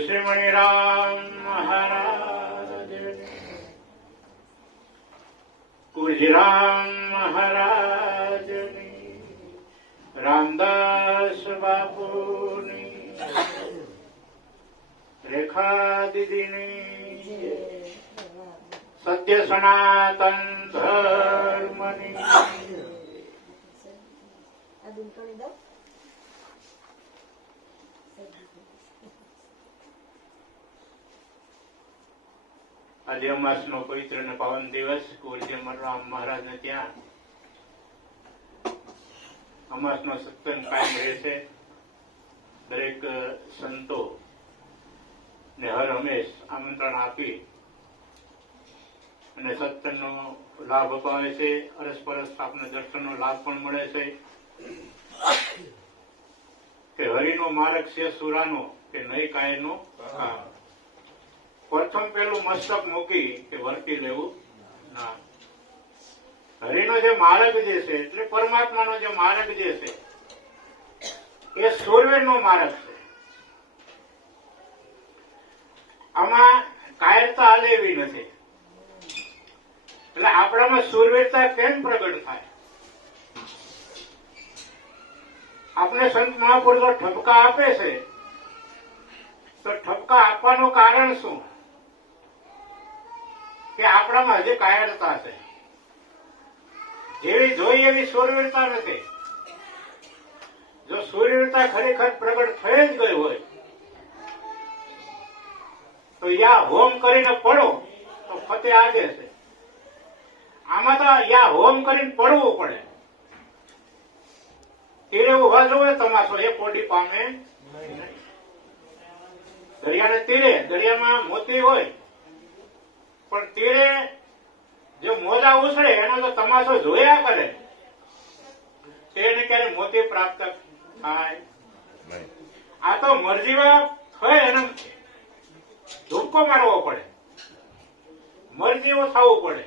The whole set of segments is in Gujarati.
શ્રી મણિરામ મહારાજ, કુજરામ મહારાજની, રામદાસ બાપુની, રેખા દીદીની, સત્ય સનાતન ધર્મની. આજે અમાસનો પવિત્ર અને પાવન દિવસ કુરજી રામ મહારાજ ને ત્યાં અમાસનો સત્સંગ કાયમ રહેશે. દરેક સંતો ને હર હંમેશ આમંત્રણ આપી અને સત્સંગનો લાભ અપાવે છે. અરસપરસ આપને દર્શનનો લાભ પણ મળે છે કે હરિનો માર્ગ છે સુરાનો કે નહીં કાયનો કામ. પ્રથમ પેલું મસ્તક મૂકી કે વર્તી લેવું ના. હરિનો જે માર્ગ જે છે એટલે પરમાત્માનો જે માર્ગ જે છે એ સૂરવીરનો માર્ગ છે. આમાં કાયરતા હાલે એવી નથી. એટલે આપણામાં સૂરવીરતા કેમ પ્રગટ થાય? આપણે સંત મહાપુરુષો ઠપકા આપે છે તો ઠપકા આપવાનું કારણ શું? કે આપણામાં હજી કાયરતા છે. જેવી જોઈ એવી સૂરવીરતા નથી. જો સૂરવીરતા ખરેખર પ્રગટ થઈ જ ગઈ હોય તો યા હોમ કરીને પડો તો ફતે આજે છે. આમાં તો યા હોમ કરીને પડવું પડે. તીરે ઉભા જોવે તમાશો એ પોડી પામે. દરિયાને તીરે, દરિયામાં મોતી હોય પણ તીરે જો મોજા ઉછળે એનો તો તમાશો જોયા કરે તેને ક્યારે મોતી પ્રાપ્ત થાય? આ તો મરજીવા થાય એને ધૂપકો મારવો પડે, મરજીવો થવું પડે.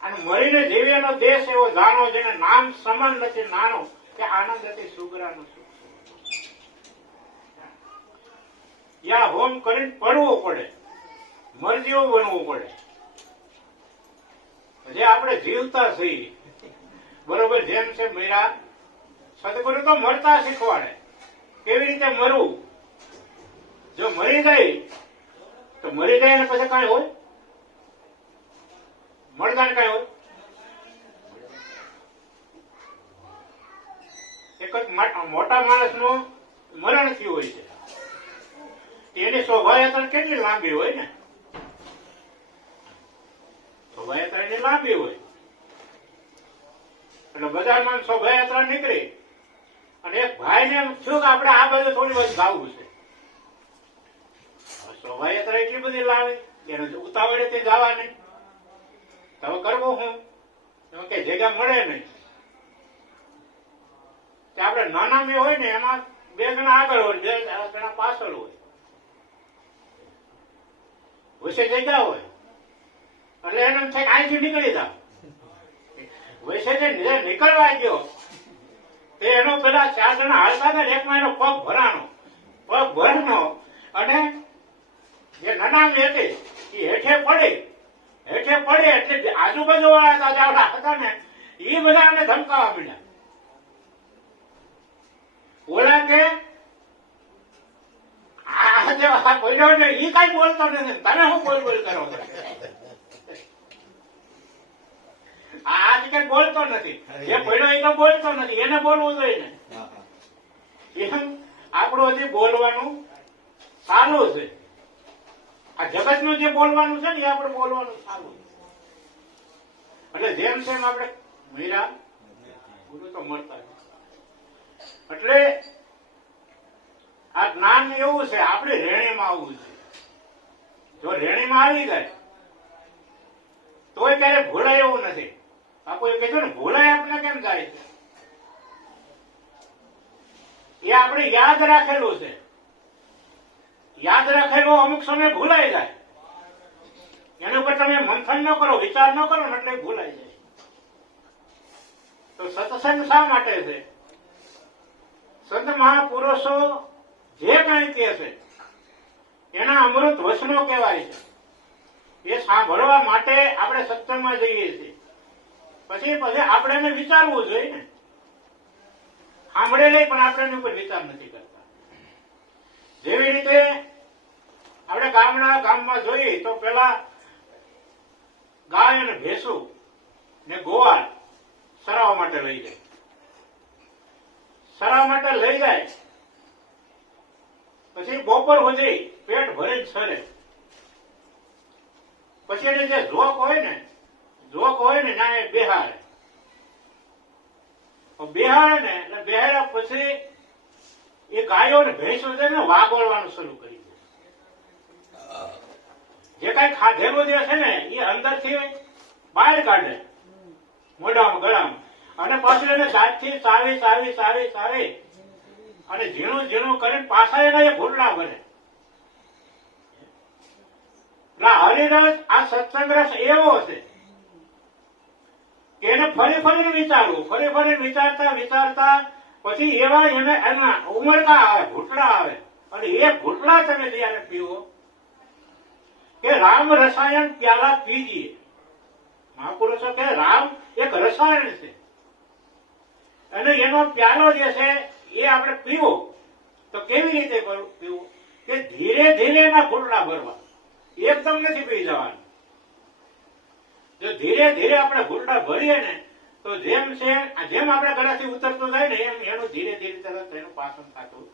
અને મરીને જેવી એનો દેશ એવો જાણો જેને નામ સમાન નથી નાનો કે આનંદ હતી સુગરાનું સુખ. યા હોમ કરીને પડવું પડે, મરજીઓ બનવું પડે. જે આપણે જીવતા છીએ બરોબર જેમ છે મીરા સદગુરુ તો મરતા શીખવાડે કેવી રીતે મરવું. જો મરી જાય તો મરી જાય ને પછી કઈ હોય? મળદાન કઈ હોય? એક જ મોટા માણસ નું મરણ થયું હોય છે એની શોભાયાત્રા કેટલી લાંબી હોય ને. શોભાયાત્રા એની લાંબી હોય એટલે બજારમાં શોભાયાત્રા નીકળી અને એક ભાઈ ને એમ થયું કે આપણે આ બધું થોડી વાર ગાવું છે. શોભાયાત્રા એટલી બધી લાવે એને ઉતાવળે તે જવા નહીં. હવે કરવું હું એમાં કઈ જગ્યા મળે નહીં. આપડે નાના મેં હોય ને એમાં 2 ગણા આગળ હોય, 2 ગણા પાછળ હોય, વચ્ચે જગ્યા હોય એટલે એને થાય અહીંથી નીકળી જાવ. વચ્ચે જે નીકળવા ગયો તે એનો પેલા 4 જણા હાલતા હતા ને એકમાં એનો પગ ભરાનો અને જે નનામી હતી એ હેઠે પડે એટલે આજુબાજુ વાળા હતા ને એ બધા એને ધમકાવા માંડ્યા. ઓલા કે આ બોલ્યો ને એ કઈ બોલતો નથી, તમે શું બોલ કરો? આ કઈ બોલતો નથી. જે બોલ્યો એ તો બોલતો નથી, એને બોલવું જોઈએ ને. એમ આપણું હજી બોલવાનું સારું છે. આ જગત નું જે બોલવાનું છે ને એ આપણે બોલવાનું સારું. એટલે જેમ તેમ આપણે મીરા ગુરુ તો મળતા. એટલે આ જ્ઞાન એવું છે આપણે રેણીમાં આવવું છે. જો રેણીમાં આવી જાય તોય ક્યારે ભૂલાય એવું નથી. બાપુ એ કીધું ને ભૂલાય આપણે કેમ જાય છે? એ આપણે યાદ રાખેલું છે. યાદ રાખેલું અમુક સમય ભૂલાઈ જાય. એના ઉપર તમે મંથન ન કરો, વિચાર ન કરો ને એટલે ભૂલાઈ જાય. તો સત્સંગ શા માટે છે? સંત મહાપુરુષો જે કઈ કહે છે એના અમૃત વચનો કહેવાય છે. એ સાંભળવા માટે આપણે સત્સંગમાં જઈએ છીએ. પછી આપણે એને વિચારવું જોઈએ ને. સાંભળે નહીં પણ આપણે એની ઉપર વિચાર નથી કરતા. જેવી રીતે આપણે ગામમાં જોઈએ તો પેલા ગાય અને ભેંસું ને ગોવાળ સરાવવા માટે લઈ જાય. સરાવવા માટે લઈ જાય પછી બપોર સુધી પેટ ભરીને સરે. પછી એને જે જોક હોય ને ના એ બેહાડે. બેહાડે ને એટલે બેહાડ્યા પછી એ ગાયો ને ભેંસો છે ને વાગોળવાનું શરૂ કરી દે. જે કઈ ખાધેલું જે છે ને એ અંદર થી બહાર કાઢે મોઢામાં ગળામાં, અને પાછું એને દાંતથી ચાવી અને ઝીણું ઝીણું કરીને પાછા એના એ ભૂંડલા ભરે. હરિરસ આ સત્સંગ રસ એવો છે કે એને ફરી વિચારતા પછી એવા એને એના ઉમળકા આવે, ઘૂંટડા આવે. અને એ ઘૂંટડા તમે જયારે પીવો કે રામ રસાયણ પ્યાલા પીજીએ. મહાપુરુષો કે રામ એક રસાયણ છે અને એનો પ્યાલો જે છે એ આપણે પીવો તો કેવી રીતે પીવો કે ધીરે ધીરે એના ઘૂંટડા ભરવા, એકદમ નથી પી જવાનું. જો ધીરે ધીરે આપણે ઘૂંટડા ભરીએ ને તો જેમ આપણે ગળાથી ઉતરતું જાય ને એમ એનું ધીરે ધીરે તરત એનું પાચન થતું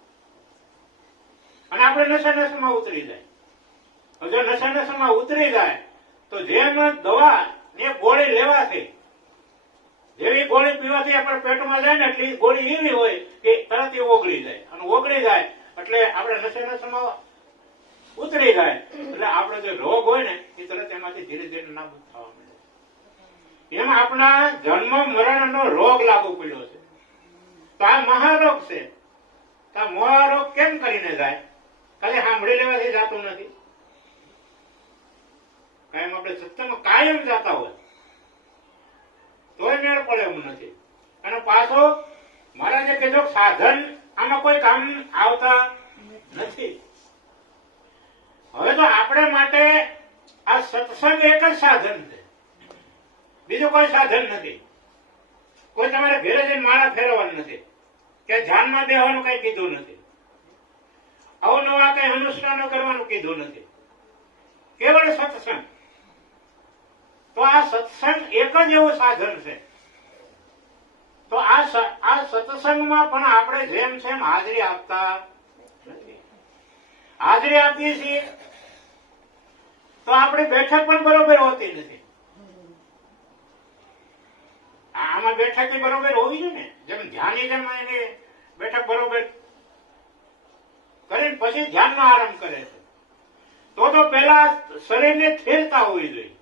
અને આપણે નશામાં ઉતરી જાય. જો નશામાં ઉતરી જાય તો જેમ દવા ને ગોળી લેવાથી, જેવી ગોળી પીવાથી આપણે પેટમાં જાય ને એટલે ગોળી એવી હોય કે તરત એ ઓગળી જાય, અને ઓગળી જાય એટલે આપણે નશામાં ઉતરી જાય એટલે આપણો જે રોગ હોય ને એ તરત એમાંથી ધીરે ધીરે નાબૂદ થવા માંડે. એમાં આપણા જન્મ મરણ નો રોગ લાગુ પડ્યો છે. તો આ મહારોગ છે. તો આ મહારોગ કેમ કરીને જાય? ખાલી સાંભળી લેવાથી જતું નથી. કાયમ આપણે સત્સંગમાં કાયમ જતા હોય તોય મેળ પડે એમ નથી. અને પાછો મહારાજે કીધું સાધન આમાં કોઈ કામ આવતા નથી. હવે તો આપણે માટે આ સત્સંગ એક જ સાધન છે, બીજું કોઈ સાધન નથી. કોઈ તમારે ઘેરે જઈને માળા ફેરવવાનું નથી કે ધ્યાનમાં બેહવાનું કઈ કીધું નથી, અવનવા કઈ અનુષ્ઠાનો કરવાનું કીધું નથી, કેવળ સત્સંગ. તો આ સત્સંગ એક જ એવું સાધન છે. તો આ સત્સંગમાં પણ આપણે જેમ હાજરી આપતા નથી. હાજરી આપીએ છીએ તો આપણી બેઠક પણ બરોબર હોતી નથી. આમાં બેઠક બરોબર હોવી જોઈએ ને, જેમ ધ્યાની જેમ એની બેઠક બરોબર કરીને પછી ધ્યાનનો આરંભ કરે છે. તો પેલા શરીરને સ્થિરતા હોવી જોઈએ.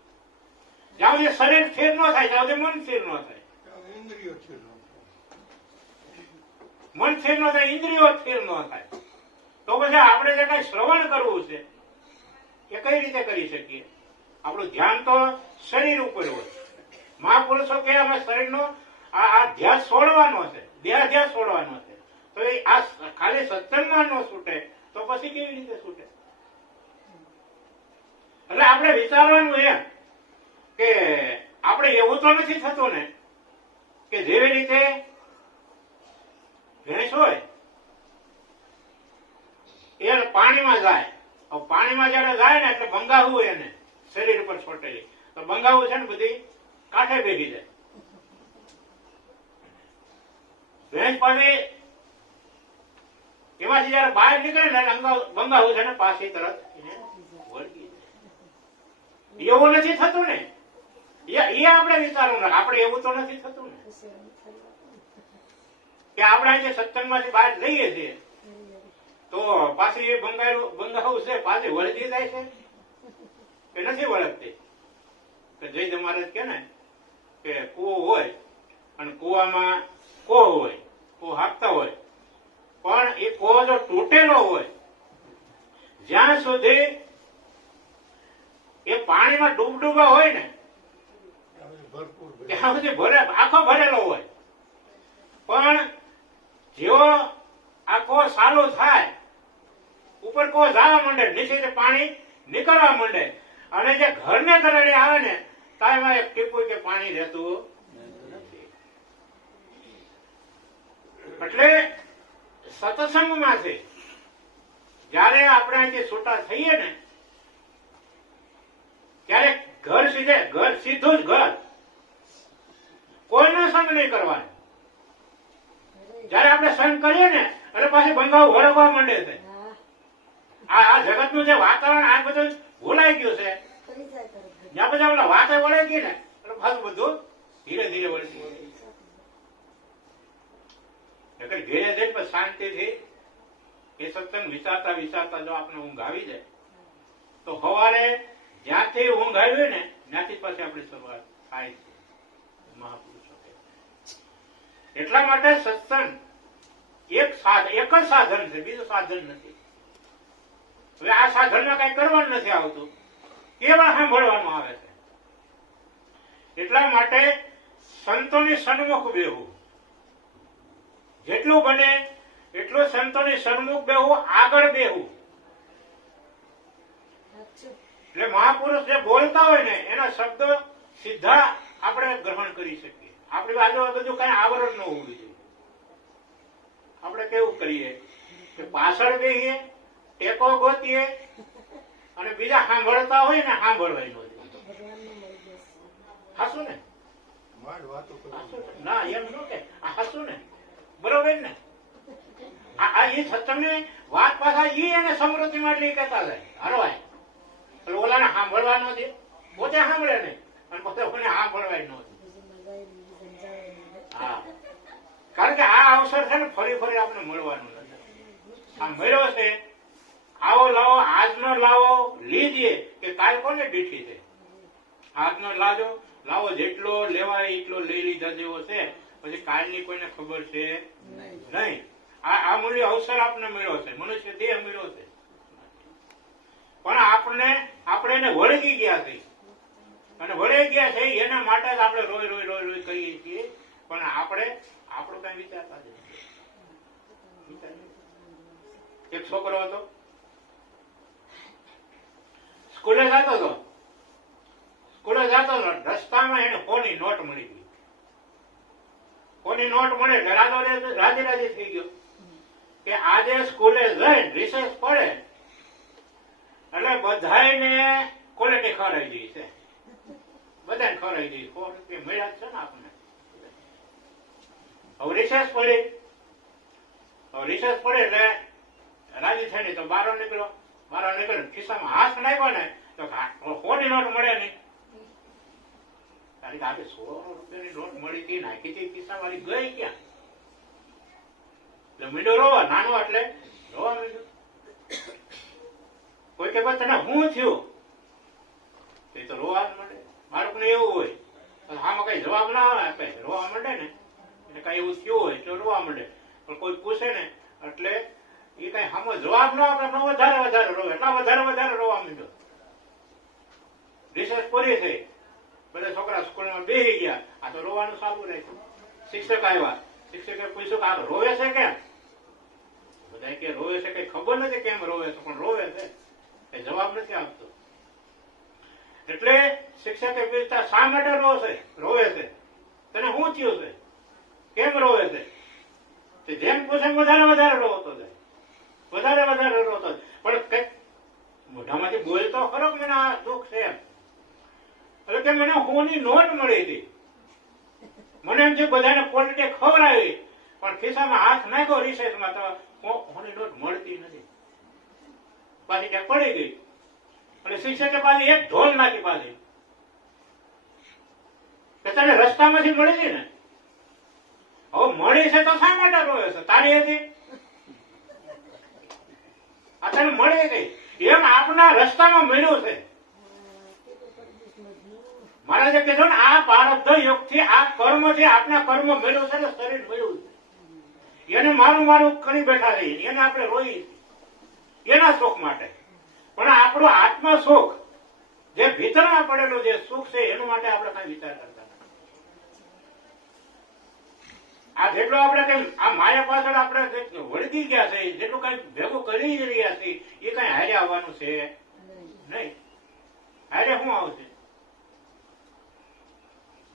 જ્યાં સુધી શરીર સ્થિર ન થાય ત્યાં સુધી મન સ્થિર ન થાય, મન સ્થિર ન થાય, ઇન્દ્રિયો સ્થિર ન થાય. તો પછી આપણે જે કઈ શ્રવણ કરવું છે એ કઈ રીતે કરી શકીએ? આપણું ધ્યાન તો શરીર ઉપર હોય. મહાપુરુષો કે અમે શરીરનો આ ધ્યાસ છોડવાનો છે, દેહાધ્યાસ છોડવાનો છે. તો એ આ ખાલી સત્સંગમાં ન છૂટે તો પછી કેવી રીતે છૂટે? એટલે આપણે વિચારવાનું એમ કે આપણે એવું તો નથી થતું ને કે જેવી રીતે ભેંસ હોય એ પાણીમાં જાય, પાણીમાં જયારે જાય ને એટલે બંગાવું એને શરીર ઉપર છોટેલી, તો બંગાવું છે ને બધી કાંઠે બેસી જાય. ભેંસ પાછી એમાંથી જયારે બહાર નીકળે ને બંગાવું છે ને પાછી તરત વળગી જાય. એવું નથી થતું ને, એ આપણે વિચારવું ને. આપણે એવું તો નથી થતું ને કે આપણે આજે સત્સંગમાંથી બહાર લઈએ છીએ તો પાછી એ બંગાવું છે પાછી વળગી જાય છે કે નથી વળગતી? કે જય મહારાજ કે ને કે કૂવો હોય અને કૂવામાં કોહ હોય, કોહ હાંકતા હોય, પણ એ કોહ જો તૂટેલો હોય જ્યાં સુધી એ પાણીમાં ડૂબડૂબા હોય ને ત્યાં સુધી આખો ભરેલો હોય, પણ જેવો આ કોહ ચાલુ થાય ઉપર કો જવા માંડે, નીચેથી પાણી નીકળવા માંડે, અને જે ઘરને તરડે આવે ને તાયમાં એક ટીપું કે પાણી રહેતું નથી. એટલે સત્સંગમાં છે જયારે આપણે અહીંથી છૂટા થઈએ ને ત્યારે ઘર સીધું જ ઘર, કોઈનો સંગ નહીં કરવાનો. જયારે આપણે સંગ કરીએ ને એટલે પાછી બંગાવ વળગવા માંડે છે. આ જગતનું જે વાતાવરણ આ બધું ભૂલાઈ ગયું છે. જ્યાં પછી આપણે વાતે વળે ગઈ ને એટલે પાછું બધું ધીરે ધીરે વળતું. ઘેરે જઈને પણ શાંતિથી એ સત્સંગ વિચારતા વિચારતા જો આપણે ઊંઘ આવી જાય તો સવારે જ્યાંથી ઊંઘ આવી હોય ને ત્યાંથી પછી આપણી શરૂઆત થાય છે. મહાપુરુષો એટલા માટે સત્સંગ એક જ સાધન છે, બીજું સાધન નથી. હવે આ સાધનમાં કઈ કરવાનું નથી આવતું, કેવળ સાંભળવાનું આવે છે. એટલા માટે સંતોની સન્મુખ બેહવું, જેટલું બને એટલું સંતોની સન્મુખ બેહવું, આગળ બેહવું. એટલે મહાપુરુષ જે બોલતા હોય ને એના શબ્દો સીધા આપણે ગ્રહણ કરી શકીએ. આપણી બાજુ બધું કઈ આવરણ ન હોવું જોઈએ. આપણે કેવું કરીએ કે પાછળ બેહીએ, ટેકો ગોતીએ અને બીજા સાંભળતા હોય ને સાંભળવાય ન હાસું ને ના એમ ન કે હાસું ને બરોબર ને. આ એ સત્સંગની વાત પાછા ઈ એને સમૃદ્ધિ માટે કહેતા જાય હરવાય. ઓલાને સાંભળવાનો છે, પોતે સાંભળે નહીં અને પોતે સાંભળવાય ન. હા, કારણ કે આ અવસર છે ને ફરી ફરી આપણે મળવાનું નથી. આ મળ્યો છે, આવો લાવો, આજનો લાવો લીજીએ કે કાલ કોને દીઠી છે. આજનો લાવો જેટલો લેવાય એટલો લઈ લીધા જેવો છે, પછી કાલની કોઈને ખબર છે નહીં. આ મૂલ્ય અવસર આપણે મળ્યો છે, મનુષ્ય દેહ મળ્યો છે, પણ આપણે એને વળગી ગયા છે. અને વળી ગયા છે એના માટે જ આપણે રોય રોય રોય રોય કરીએ છીએ, પણ આપણે આપણું કઈ વિચારતા જ નથી. એક છોકરો હતો, સ્કૂલે જતો હતો, રસ્તામાં એને કોની નોટ મળી ગઈ. કોની નોટ મળે એટલે રાજી રાજી થઈ ગયો કે આજે સ્કૂલે જઈને રિસેસ પડે એટલે બધાને ક્વોલિટી ખવડાવી દઈ છે, બધાને ખવડાવી દઈ. 100 રૂપિયા મળ્યા છે ને આપણને. હવે રિસેસ પડે એટલે રાજી થઈને તો બહાર નીકળ્યો ખિસ્સામાં હાથ નાખ્યો ને તો કોની નોટ મળે નહીં. કારણ કે આપણે 100 રૂપિયાની નોટ મળી હતી, નાખી હતી ખિસ્સા વાળી ગઈ ક્યાં. એટલે મીંડો રોવા, નાનો એટલે રોવા મીંડો. કોઈ કે તને શું થયું એ તો રોવા જ માંડે. બાળકને એવું હોય આમાં કઈ જવાબ ના આપે, રોવા માંડે ને એટલે કઈ એવું થયું હોય તો રોવા માંડે. પણ કોઈ પૂછે ને એટલે એ કઈ સામો જવાબ ના આપે, વધારે રોવે, એટલા વધારે રોવા માંડ્યો. રિસર્ચ પૂરી થઈ, બધા છોકરા સ્કૂલમાં બેસી ગયા, આ તો રોવાનું ચાલુ રાખ્યું. શિક્ષક આવ્યા, શિક્ષકે પૂછ્યું કે આ રોવે છે કેમ? બધા કે રોવે છે, કઈ ખબર નથી કેમ રોવે છે, પણ રોવે છે. એ જવાબ નથી આપતો. એટલે શિક્ષકે પૂછતા શા માટે રોવે છે, તને શું થયું છે, કેમ રોવે છે? જેમ પૂછે વધારે રોતો જાય, વધારે રોતો જાય. પણ કઈક મોઢામાંથી બોલતો ખરો કે મને આ દુઃખ છે એમ. એટલે કે મને હોની નોટ મળી હતી, મને એમ છે બધાને ક્વોલિટી ખવડાવી, પણ ખિસ્સામાં હાથ નાખ્યો રિસેસમાં તો હોની નોટ મળતી નથી. પાછી ક્યાંક પડી ગઈ અને શિક્ષકે પાછી એક ઢોલ નાખી પાછી કે તને રસ્તામાંથી મળી ગઈ ને, હવે મળી છે તો શા માટે રોવે છે? તારી હતી આ તને મળી ગઈ એમ આપના રસ્તામાં મળ્યું છે. મહારાજે કીધું ને આ પ્રારબ્ધ યોગ થી, આ કર્મ થી આપના કર્મ મળ્યું છે ને, શરીર મળ્યું છે. એને મારું કરી બેઠા રહીએ, એને આપણે રોઈએ એના સુખ માટે. પણ આપણું આત્મ સુખ જે ભીતરમાં પડેલું જે સુખ છે એનું માટે આપણે કઈ વિચાર કરતા નથી. આ જેટલો આપણે કઈ આ માયા પાછળ આપણે વળગી ગયા છે, જેટલું કઈ ભેગું કરી જ રહ્યા છે, એ કઈ હારે આવવાનું છે નહીં. હારે શું આવશે?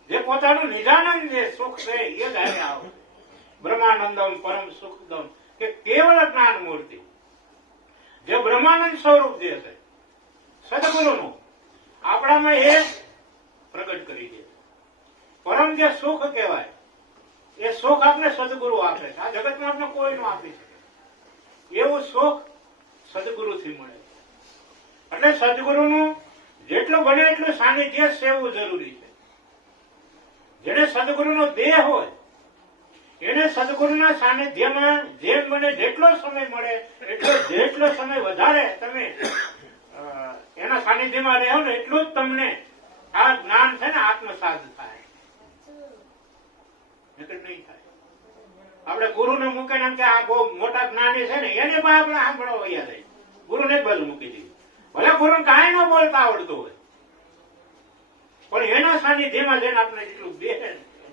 જે પોતાનું નિજાનંદ જે સુખ છે એ જ હારે આવશે. બ્રહ્માનંદમ પરમ સુખદમ કે કેવળ જ્ઞાન મૂર્તિ, જે બ્રહ્માનંદ સ્વરૂપ જે છે સદગુરુનું આપણામાં એ પ્રગટ કરી દે. પરમ જે સુખ કહેવાય એ સુખ આપણે સદગુરુ આપે છે. આ જગતમાં આપણે કોઈ નો આપી શકે એવું સુખ સદગુરુથી મળે. એટલે સદગુરુનું જેટલું બને એટલું સાનિધ્ય સેવવું જરૂરી છે. જેને સદગુરુનો દેહ હોય એને સદગુરુના સાનિધ્યમાં જેમ બને જેટલો સમય મળે જેટલો સમય વધારે તમે એના સાનિધ્યમાં રહો ને એટલું જ તમને આ જ્ઞાન છે ને આત્મસાત થાય. નહીં થાય. આપણે ગુરુને મૂકીને એમ કે આ બહુ મોટા જ્ઞાની છે ને એને પણ આપણે સાંભળવા વૈયા જાય. ગુરુને જ બાજુ મૂકી દીધું. ભલે ગુરુ કાંઈ ન બોલતા આવડતું હોય પણ એના સાનિધ્યમાં જઈને આપણે જેટલું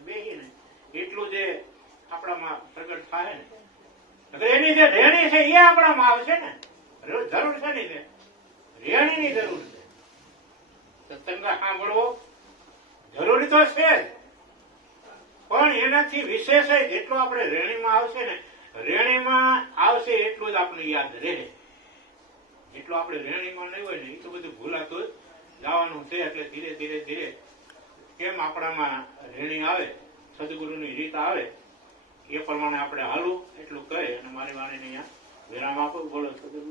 બેહીને એટલું જે આપણામાં પ્રગટ થાય ને એની જે રેણી છે એ આપણામાં આવશે ને. જરૂર છે ને કે રેણીની જરૂર છે. સત્સંગ સાંભળવો જરૂરી તો છે જ, પણ એનાથી વિશેષ જેટલો આપણે રેણીમાં આવશે ને રેણીમાં આવશે એટલું જ આપણે યાદ રહે. જેટલું આપણે રેણીમાં નહીં હોય ને એટલું બધું ભૂલાતું જ જવાનું છે. એટલે ધીરે ધીરે ધીરે કેમ આપણામાં રેણી આવે, સદગુરુની રીત આવે એ પ્રમાણે આપણે હાલવું એટલું કહે અને મારી વાણીને અહીંયા વિરામ આપો. બોલો સદગુરુ.